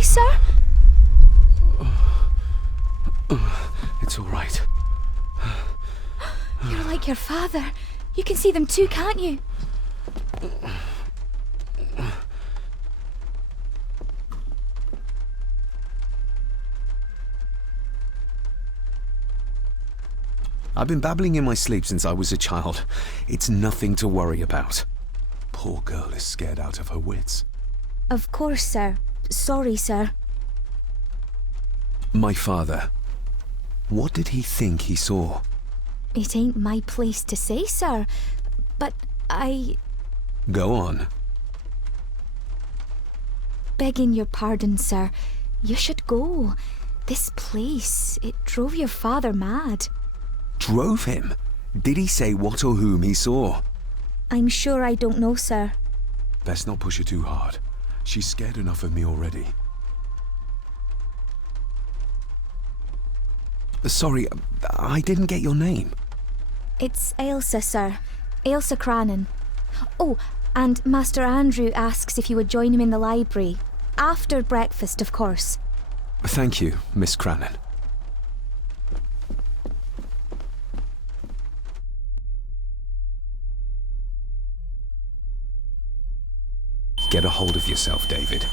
okay, sir? It's all right. You're like your father. You can see them too, can't you? I've been babbling in my sleep since I was a child. It's nothing to worry about. Poor girl is scared out of her wits. Of course, sir. Sorry, sir. My father. What did he think he saw? It ain't my place to say, sir. But Go on. Begging your pardon, sir. You should go. This place, it drove your father mad. Drove him? Did he say what or whom he saw? I'm sure I don't know, sir. Best not push her too hard. She's scared enough of me already. Sorry, I didn't get your name. It's Ailsa, sir. Ailsa Crannan. Oh, and Master Andrew asks if you would join him in the library. After breakfast, of course. Thank you, Miss Crannan. Get a hold of yourself, David.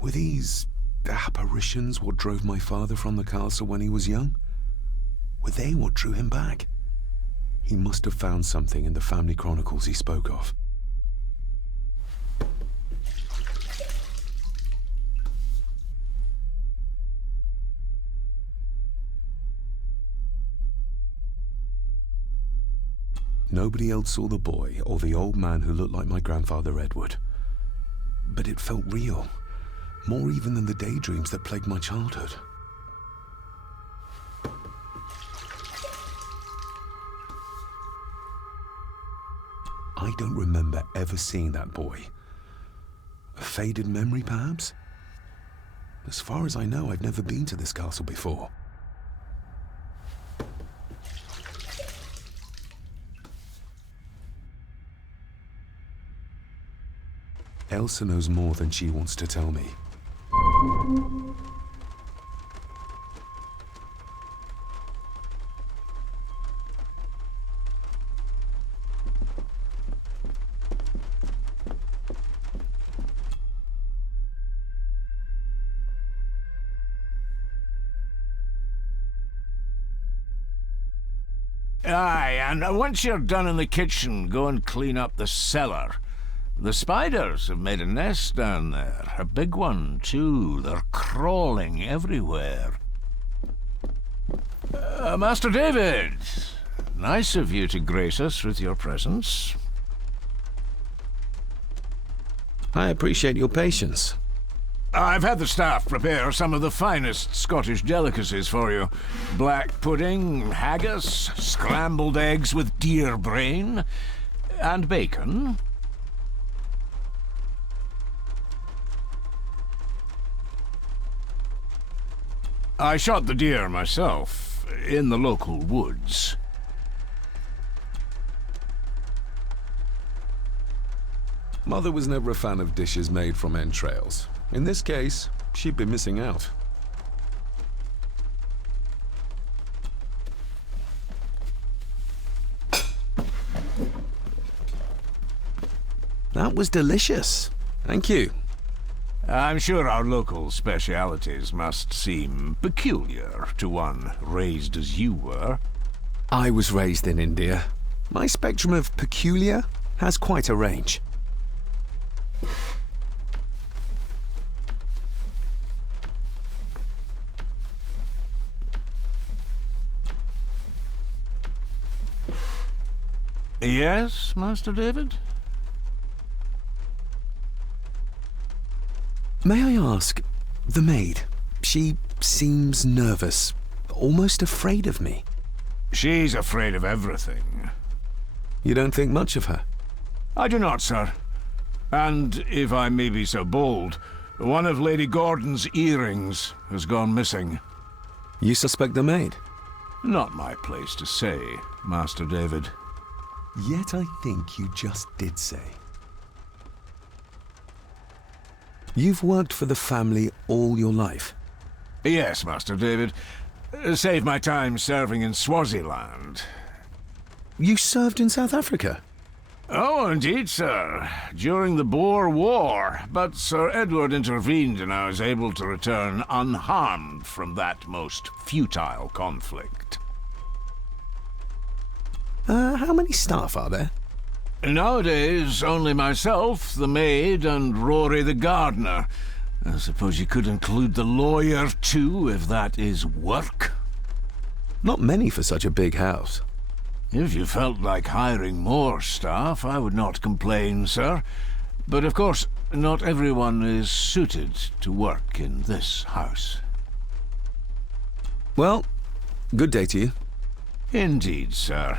Were these apparitions what drove my father from the castle when he was young? Were they what drew him back? He must have found something in the family chronicles he spoke of. Nobody else saw the boy or the old man who looked like my grandfather Edward. But it felt real, more even than the daydreams that plagued my childhood. I don't remember ever seeing that boy. A faded memory, perhaps? As far as I know, I've never been to this castle before. Elsa knows more than she wants to tell me. Aye, and once you're done in the kitchen, go and clean up the cellar. The spiders have made a nest down there. A big one, too. They're crawling everywhere. Master David, nice of you to grace us with your presence. I appreciate your patience. I've had the staff prepare some of the finest Scottish delicacies for you. Black pudding, haggis, scrambled eggs with deer brain, and bacon. I shot the deer myself, in the local woods. Mother was never a fan of dishes made from entrails. In this case, she'd be missing out. That was delicious. Thank you. I'm sure our local specialities must seem peculiar to one raised as you were. I was raised in India. My spectrum of peculiar has quite a range. Yes, Master David? May I ask, the maid, she seems nervous, almost afraid of me. She's afraid of everything. You don't think much of her? I do not, sir. And, if I may be so bold, One of Lady Gordon's earrings has gone missing. You suspect the maid? Not my place to say, Master David. Yet I think you just did say. You've worked for the family all your life? Yes, Master David. Save my time serving in Swaziland. You served in South Africa? Oh, indeed, sir. During the Boer War. But Sir Edward intervened and I was able to return unharmed from that most futile conflict. How many staff are there? Nowadays, only myself, the maid, and Rory the gardener. I suppose you could include the lawyer, too, if that is work. Not many for such a big house. If you felt like hiring more staff, I would not complain, sir. But of course, not everyone is suited to work in this house. Well, good day to you. Indeed, sir.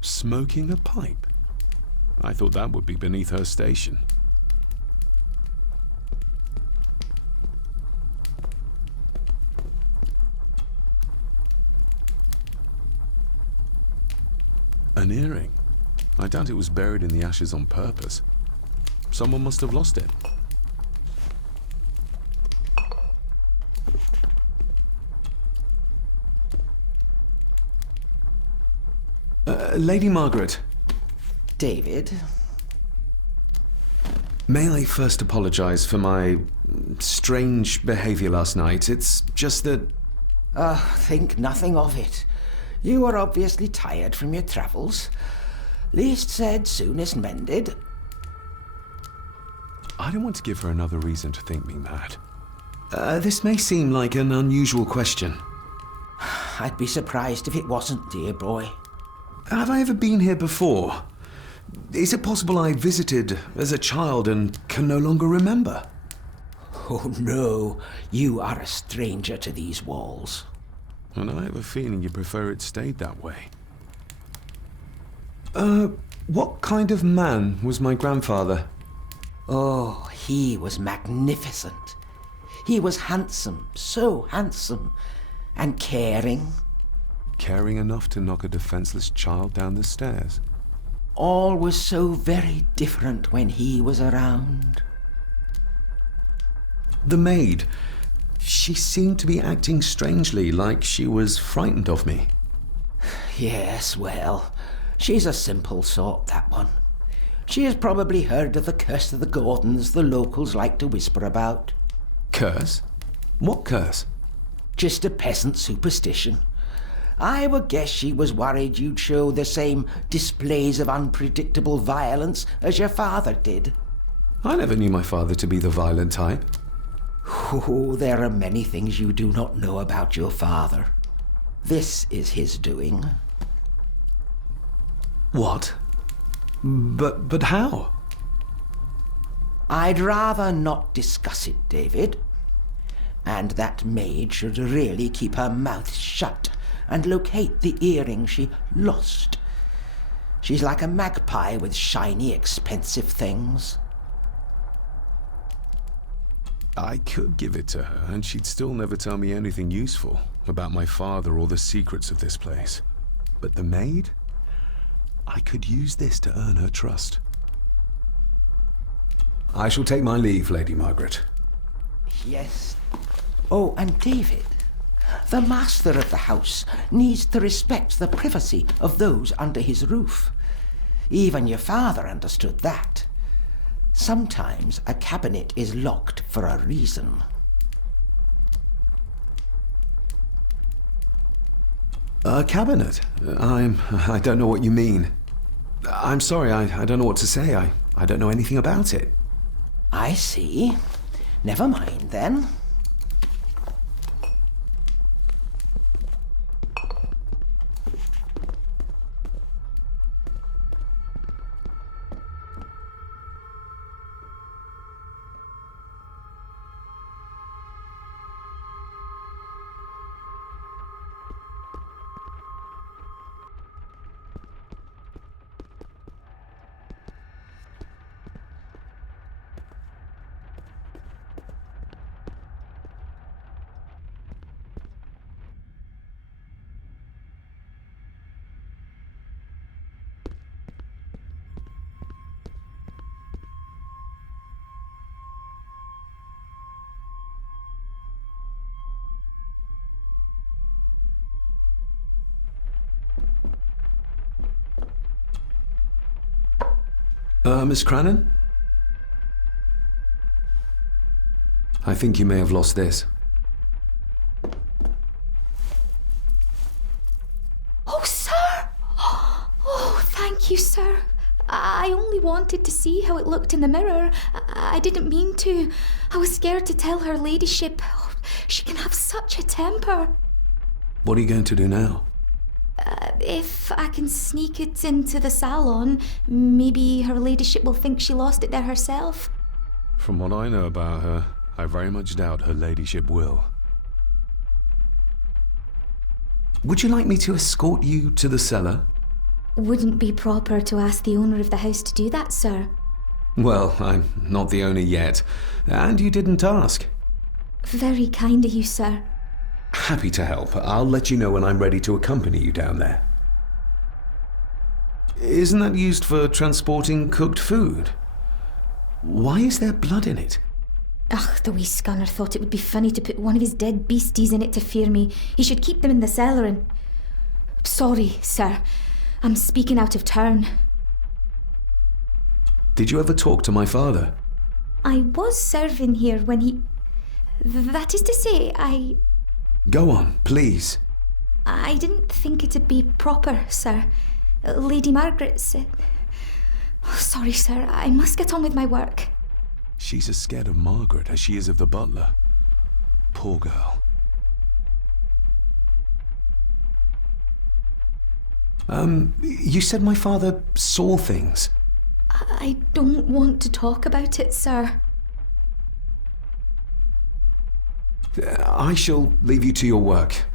Smoking a pipe? I thought that would be beneath her station. An earring? I doubt it was buried in the ashes on purpose. Someone must have lost it. Lady Margaret. David? May I first apologize for my strange behavior last night? It's just that... Think nothing of it. You were obviously tired from your travels. Least said, soonest mended. I don't want to give her another reason to think me mad. This may seem like an unusual question. I'd be surprised if it wasn't, dear boy. Have I ever been here before? Is it possible I visited as a child and can no longer remember? Oh no, you are a stranger to these walls. And I have a feeling you prefer it stayed that way. What kind of man was my grandfather? Oh, he was magnificent. He was handsome, so handsome, and caring. Caring enough to knock a defenseless child down the stairs. All was so very different when he was around. The maid. She seemed to be acting strangely, like she was frightened of me. Yes, well, she's a simple sort, that one. She has probably heard of the curse of the Gordons the locals like to whisper about. Curse? What curse? Just a peasant superstition. I would guess she was worried you'd show the same displays of unpredictable violence as your father did. I never knew my father to be the violent type. Oh, there are many things you do not know about your father. This is his doing. What? But how? I'd rather not discuss it, David. And that maid should really keep her mouth shut and locate the earring she lost. She's like a magpie with shiny, expensive things. I could give it to her, and she'd still never tell me anything useful about my father or the secrets of this place. But the maid? I could use this to earn her trust. I shall take my leave, Lady Margaret. Yes. Oh, and David, the master of the house needs to respect the privacy of those under his roof. Even your father understood that. Sometimes a cabinet is locked for a reason. A cabinet? I don't know what you mean. I'm sorry, I don't know what to say. I don't know anything about it. I see. Never mind, then. Miss Crannan? I think you may have lost this. Oh, sir! Oh, thank you, sir. I only wanted to see how it looked in the mirror. I didn't mean to. I was scared to tell her ladyship. Oh, she can have such a temper. What are you going to do now? If I can sneak it into the salon, maybe her ladyship will think she lost it there herself. From what I know about her, I very much doubt her ladyship will. Would you like me to escort you to the cellar? Wouldn't be proper to ask the owner of the house to do that, sir. Well, I'm not the owner yet, and you didn't ask. Very kind of you, sir. Happy to help. I'll let you know when I'm ready to accompany you down there. Isn't that used for transporting cooked food? Why is there blood in it? Ugh, the wee scunner thought it would be funny to put one of his dead beasties in it to fear me. He should keep them in the cellar and... Sorry, sir. I'm speaking out of turn. Did you ever talk to my father? I was serving here when he... That is to say, Go on, please. I didn't think it'd be proper, sir. Lady Margaret said... Oh, sorry, sir. I must get on with my work. She's as scared of Margaret as she is of the butler. Poor girl. You said my father saw things. I don't want to talk about it, sir. I shall leave you to your work.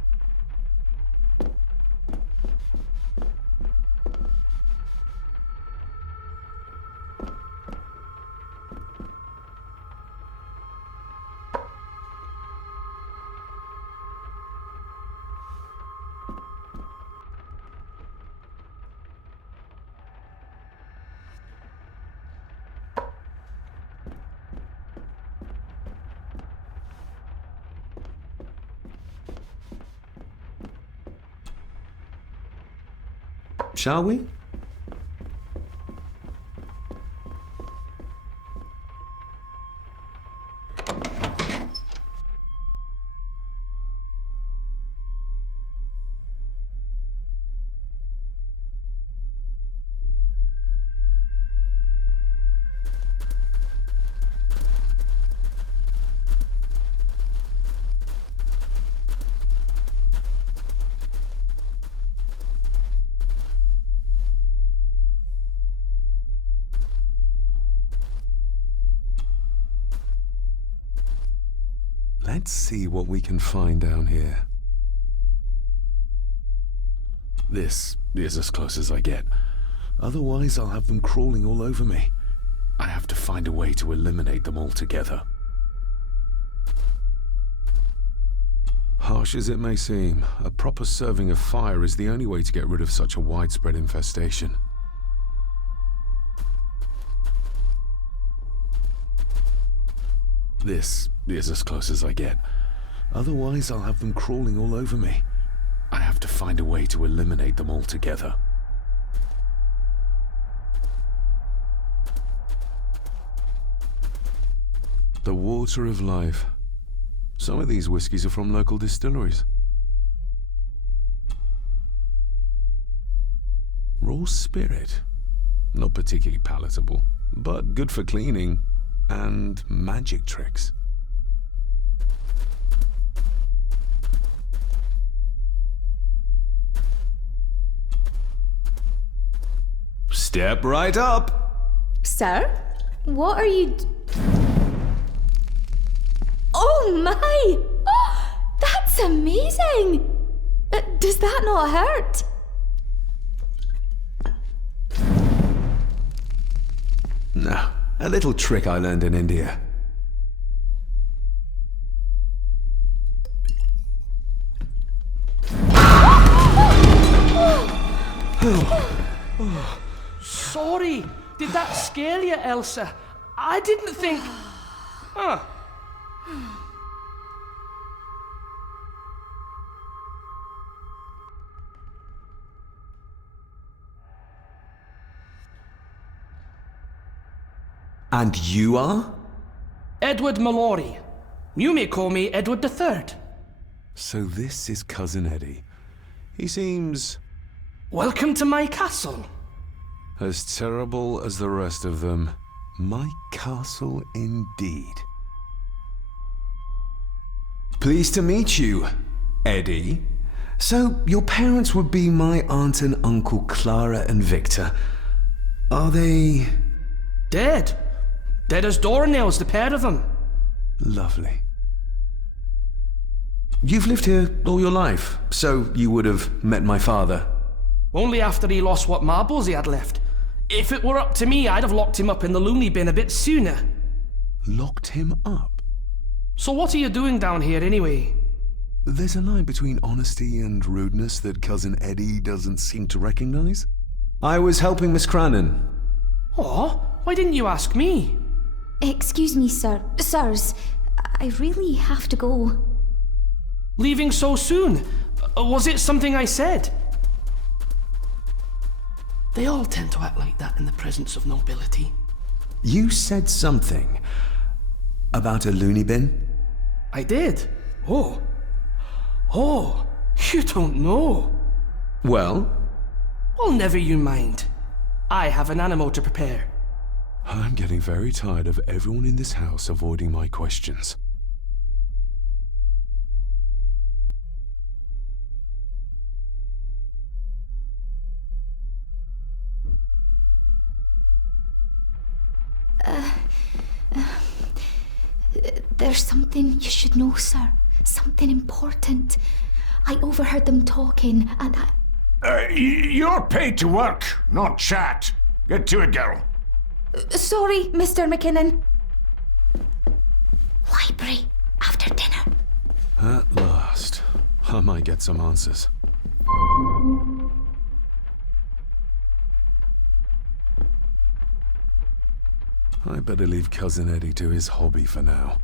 Shall we? Let's see what we can find down here. This is as close as I get. Otherwise, I'll have them crawling all over me. I have to find a way to eliminate them altogether. Harsh as it may seem, a proper serving of fire is the only way to get rid of such a widespread infestation. This is as close as I get. Otherwise, I'll have them crawling all over me. I have to find a way to eliminate them altogether. The water of life. Some of these whiskies are from local distilleries. Raw spirit. Not particularly palatable, but good for cleaning and magic tricks. Step right up! Sir? What are you... Oh my! Oh, that's amazing! Does that not hurt? No, a little trick I learned in India. Sorry, did that scare you, Elsa? I didn't think... Huh. And you are? Edward Mallory. You may call me Edward III. So this is Cousin Eddie. He seems Welcome to my castle. as terrible as the rest of them. My castle indeed. Pleased to meet you, Eddie. So, your parents would be my aunt and uncle Clara and Victor. Are they... Dead. Dead as doornails, the pair of them. Lovely. You've lived here all your life, so you would have met my father. Only after he lost what marbles he had left. If it were up to me, I'd have locked him up in the loony bin a bit sooner. Locked him up? So what are you doing down here anyway? There's a line between honesty and rudeness that Cousin Eddie doesn't seem to recognize. I was helping Miss Cranon. Oh, why didn't you ask me? Excuse me, sir. Sirs, I really have to go. Leaving so soon? Was it something I said? They all tend to act like that in the presence of nobility. You said something about a loony bin? I did. Oh. Oh, you don't know. Well, Well, never you mind. I have an animal to prepare. I'm getting very tired of everyone in this house avoiding my questions. There's something you should know, sir. Something important. I overheard them talking, and You're paid to work, not chat. Get to it, girl. Sorry, Mr. McKinnon. Library, after dinner. At last, I might get some answers. I better leave Cousin Eddie to his hobby for now.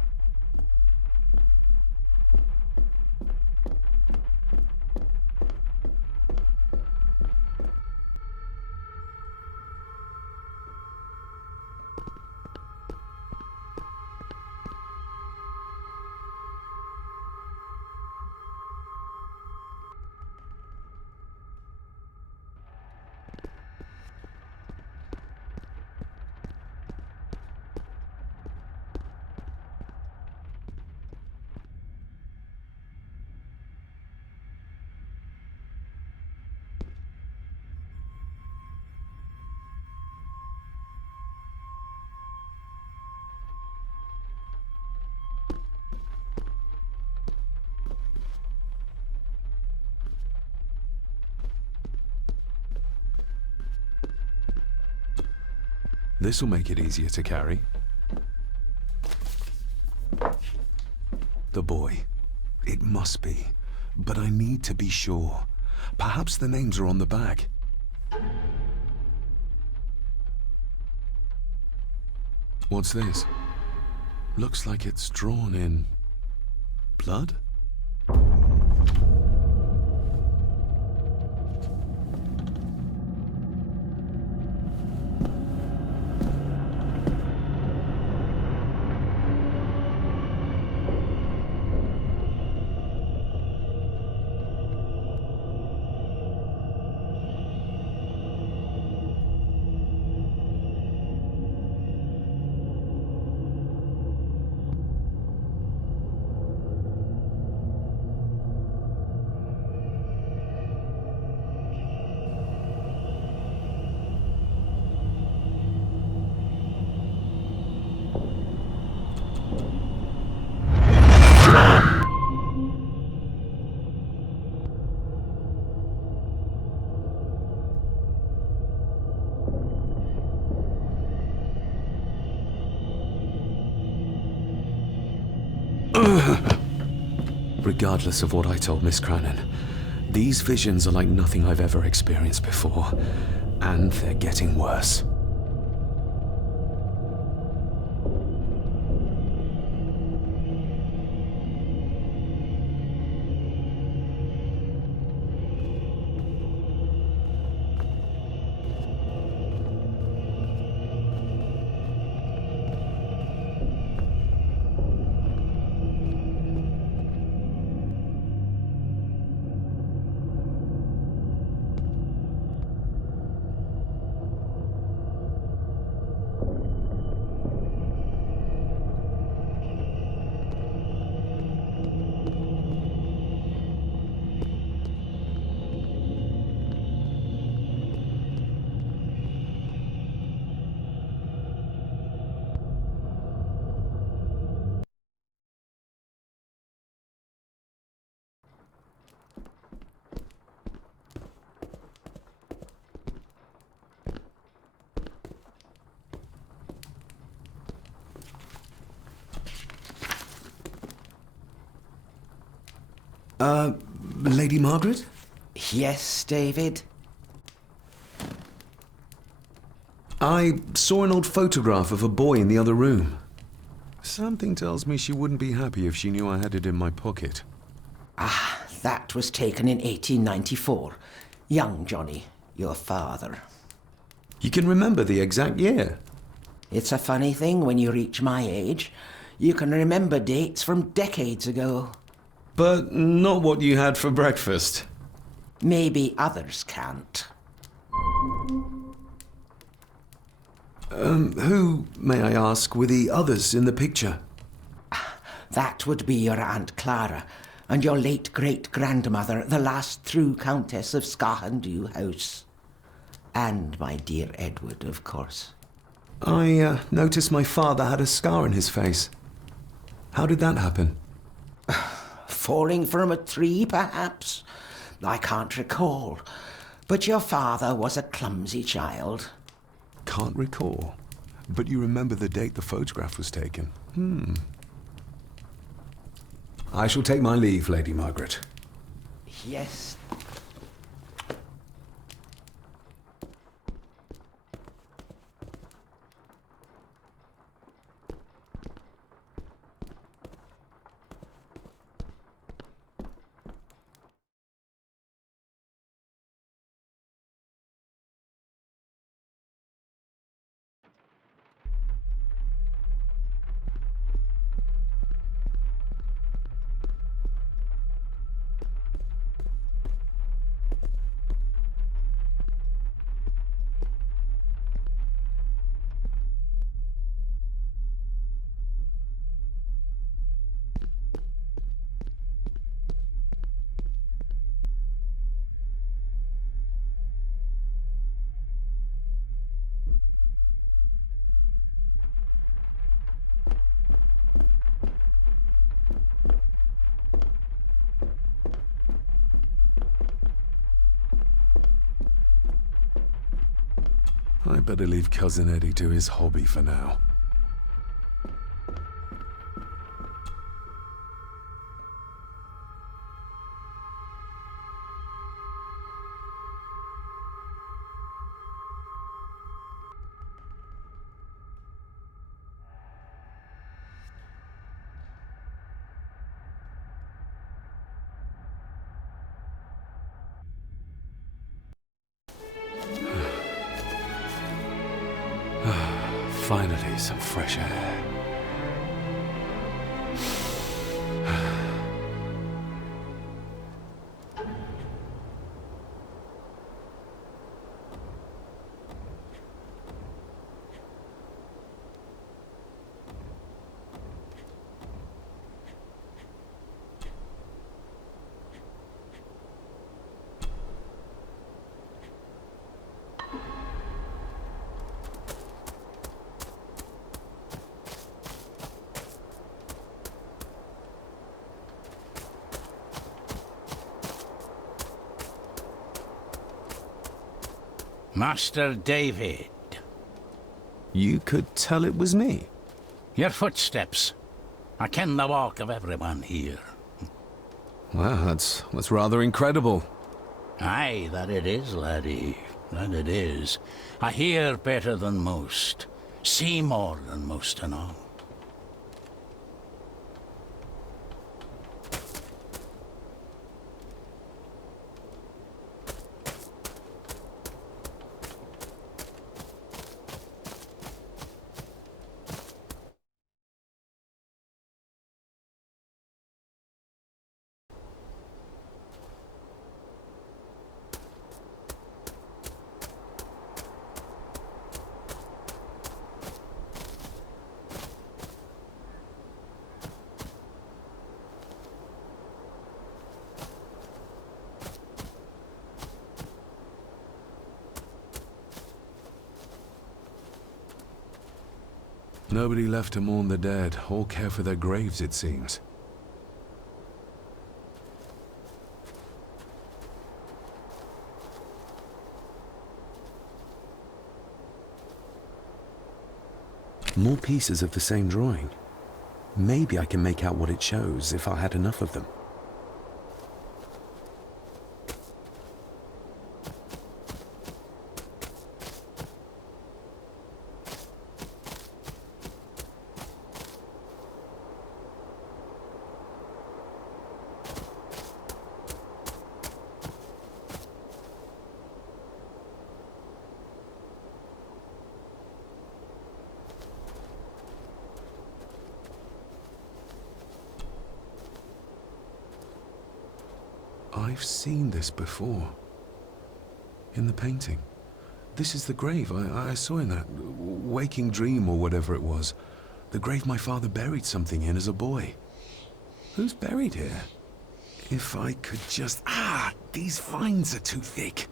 This'll make it easier to carry. The boy. It must be. But I need to be sure. Perhaps the names are on the back. What's this? Looks like it's drawn in... blood? regardless of what I told Miss Cranon. These visions are like nothing I've ever experienced before, and they're getting worse. Lady Margaret? Yes, David? I saw an old photograph of a boy in the other room. Something tells me she wouldn't be happy if she knew I had it in my pocket. Ah, that was taken in 1894. Young Johnny, your father. You can remember the exact year? It's a funny thing when you reach my age. You can remember dates from decades ago. But not what you had for breakfast. Maybe others can't. Who, may I ask, were the others in the picture? That would be your Aunt Clara and your late great-grandmother, the last true Countess of Scahandew House. And my dear Edward, of course. I noticed my father had a scar on his face. How did that happen? Falling from a tree, perhaps? I can't recall. But your father was a clumsy child. Can't recall. But you remember the date the photograph was taken? I shall take my leave, Lady Margaret. Yes. I better leave Cousin Eddie to his hobby for now. Finally, some fresh air. Master David. You could tell it was me. Your footsteps. I ken the walk of everyone here. Wow, that's rather incredible. Aye, that it is, laddie. That it is. I hear better than most. See more than most and all. Nobody left to mourn the dead or care for their graves, it seems. More pieces of the same drawing. Maybe I can make out what it shows if I had enough of them. I've seen this before. In the painting. This is the grave I saw in that waking dream or whatever it was. The grave my father buried something in as a boy. Who's buried here? If I could just... these vines are too thick.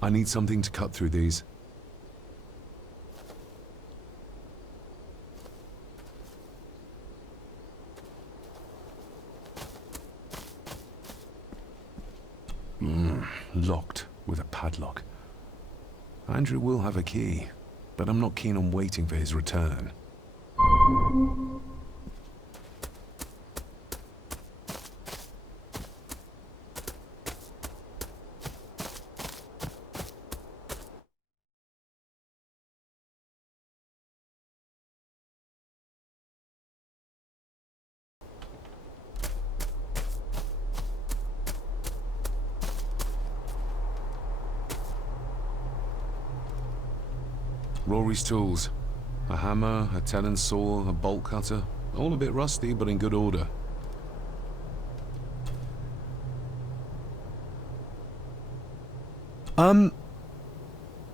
I need something to cut through these. Locked with a padlock. Andrew will have a key, but I'm not keen on waiting for his return. Rory's tools. A hammer, a tenon saw, a bolt cutter. All a bit rusty, but in good order.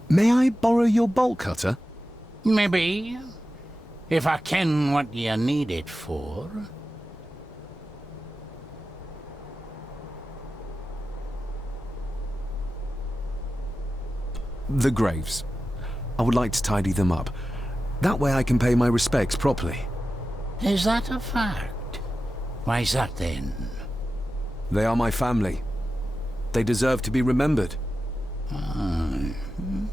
May I borrow your bolt cutter? Maybe. If I ken what you need it for. The graves. I would like to tidy them up. That way I can pay my respects properly. Is that a fact? Why's that then? They are my family. They deserve to be remembered.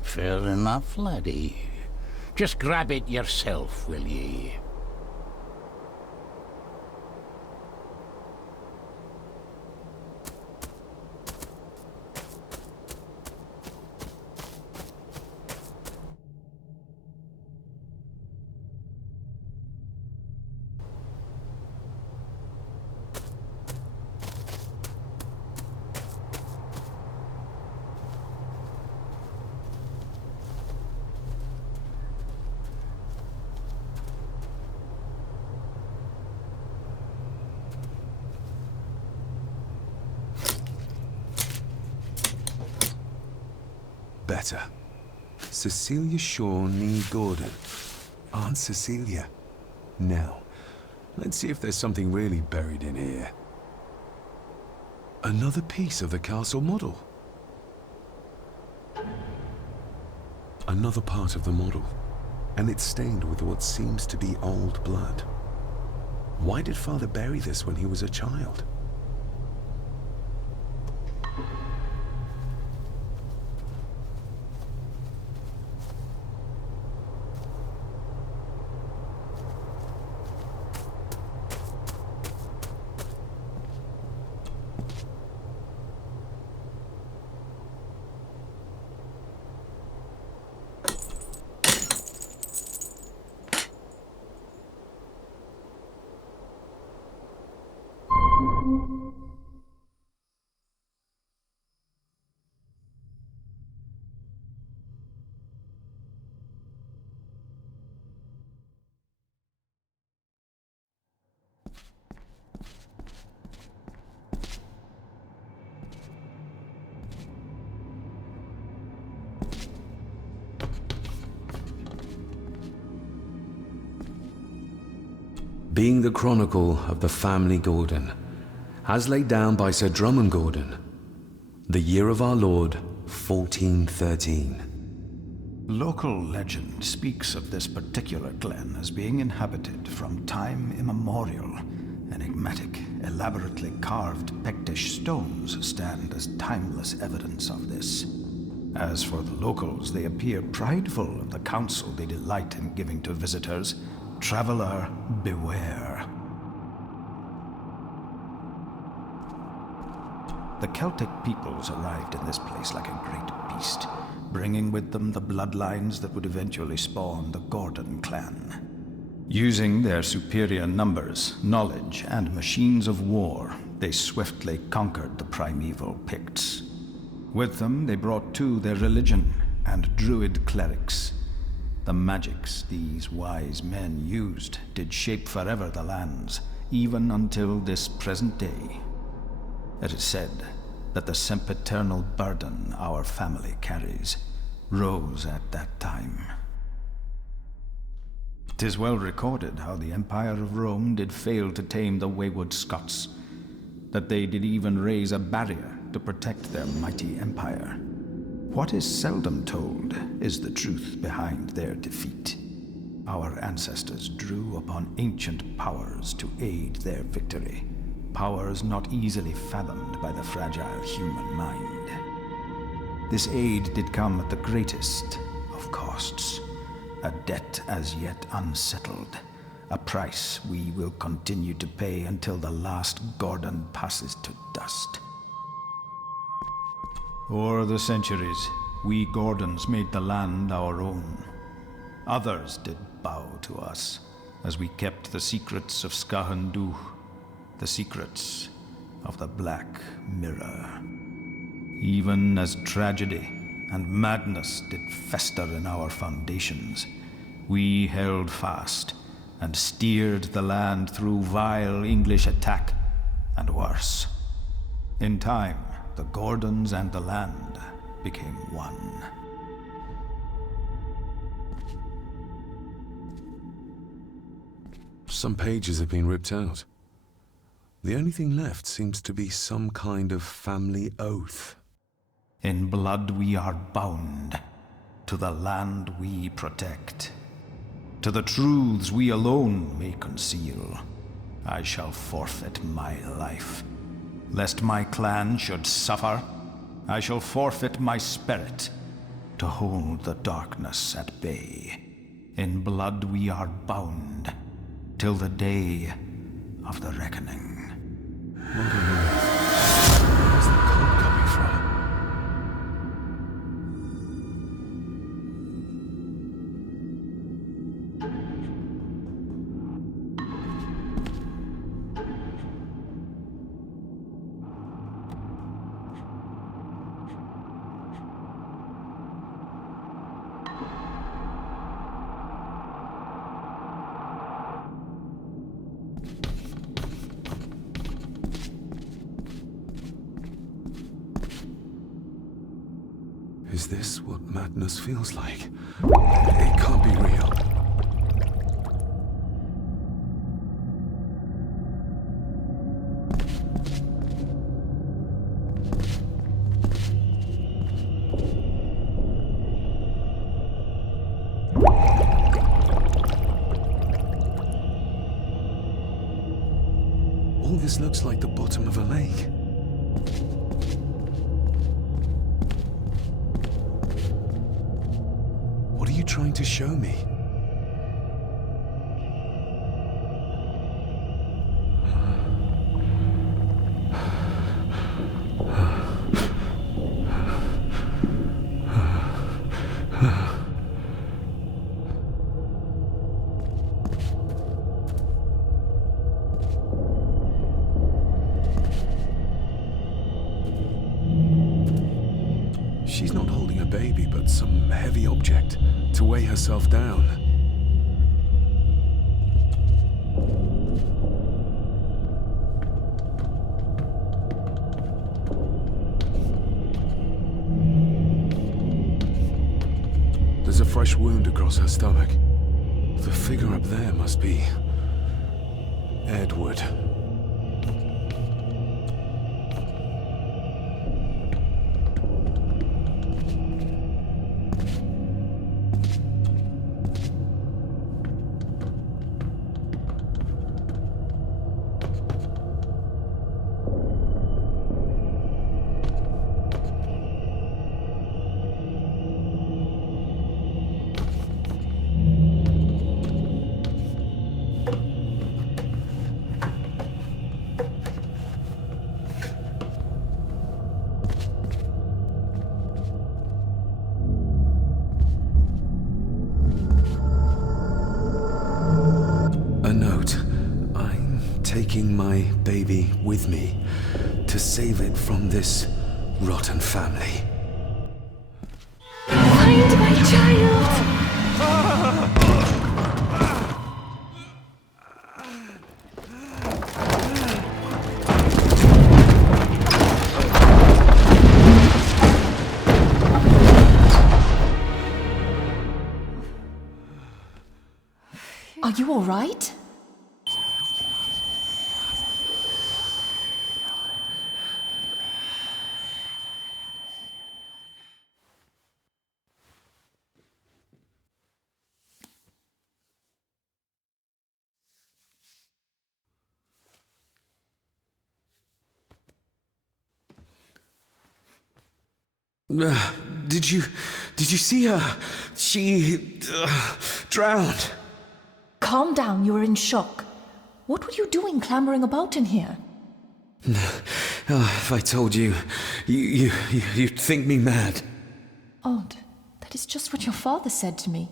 Fair enough, laddie. Just grab it yourself, will ye? Better. Cecilia Shaw Nee Gordon. Aunt Cecilia. Now, let's see if there's something really buried in here. Another piece of the castle model. Another part of the model. And it's stained with what seems to be old blood. Why did Father bury this when he was a child? being the chronicle of the family Gordon, as laid down by Sir Drummond Gordon, the year of our Lord, 1413. Local legend speaks of this particular glen as being inhabited from time immemorial. Enigmatic, elaborately carved Pictish stones stand as timeless evidence of this. As for the locals, they appear prideful of the counsel they delight in giving to visitors. Traveler, beware. The Celtic peoples arrived in this place like a great beast, bringing with them the bloodlines that would eventually spawn the Gordon clan. Using their superior numbers, knowledge, and machines of war, they swiftly conquered the primeval Picts. With them, they brought too their religion and druid clerics. The magics these wise men used did shape forever the lands, even until this present day. It is said that the sempiternal burden our family carries rose at that time. 'Tis well recorded how the Empire of Rome did fail to tame the wayward Scots, that they did even raise a barrier to protect their mighty empire. What is seldom told is the truth behind their defeat. Our ancestors drew upon ancient powers to aid their victory, powers not easily fathomed by the fragile human mind. This aid did come at the greatest of costs, a debt as yet unsettled, a price we will continue to pay until the last Gordon passes to dust. O'er the centuries, we Gordons made the land our own. Others did bow to us, as we kept the secrets of Skahandu, the secrets of the Black Mirror. Even as tragedy and madness did fester in our foundations, we held fast and steered the land through vile English attack and worse. In time, the Gordons and the land became one. Some pages have been ripped out. The only thing left seems to be some kind of family oath. In blood we are bound to the land we protect. To the truths we alone may conceal. I shall forfeit my life. Lest my clan should suffer, I shall forfeit my spirit to hold the darkness at bay. In blood we are bound till the day of the reckoning. What on earth? Where's the cold coming from? Is this what madness feels like? It can't be real. All this looks like the bottom of a lake. What are you trying to show me? She's not holding a baby, but some heavy object to weigh herself down. There's a fresh wound across her stomach. The figure up there must be Edward. A note. I'm taking my baby with me to save it from this rotten family. Find my child! Are you all right? Did you see her? She drowned. Calm down, you're in shock. What were you doing clambering about in here? If I told you, you'd think me mad. Odd. That is just what your father said to me.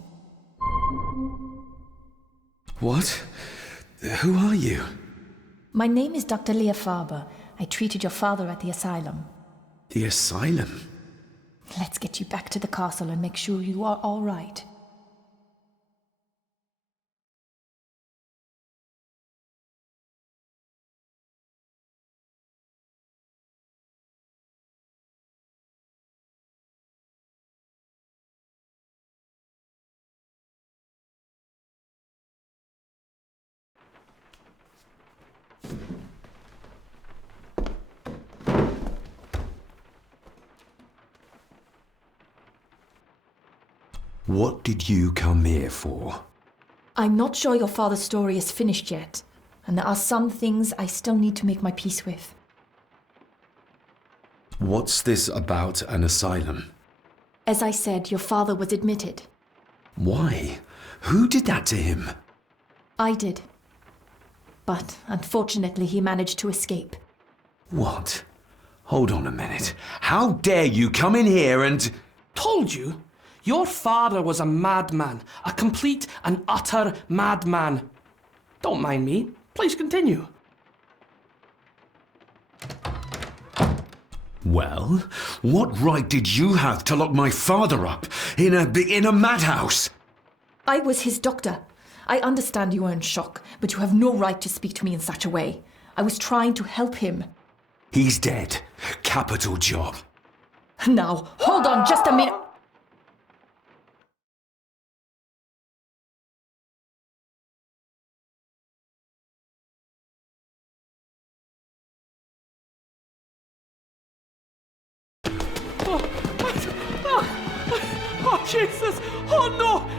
What? Who are you? My name is Dr. Leah Farber. I treated your father at the asylum. The asylum? Let's get you back to the castle and make sure you are all right. What did you come here for? I'm not sure your father's story is finished yet, and there are some things I still need to make my peace with. What's this about an asylum? As I said, your father was admitted. Why? Who did that to him? I did. But unfortunately, he managed to escape. What? Hold on a minute. How dare you come in here and... Told you? Your father was a madman. A complete and utter madman. Don't mind me. Please continue. Well, what right did you have to lock my father up in a madhouse? I was his doctor. I understand you are in shock, but you have no right to speak to me in such a way. I was trying to help him. He's dead. Capital job. Now, hold on just a minute. Oh, Jesus! Oh, no!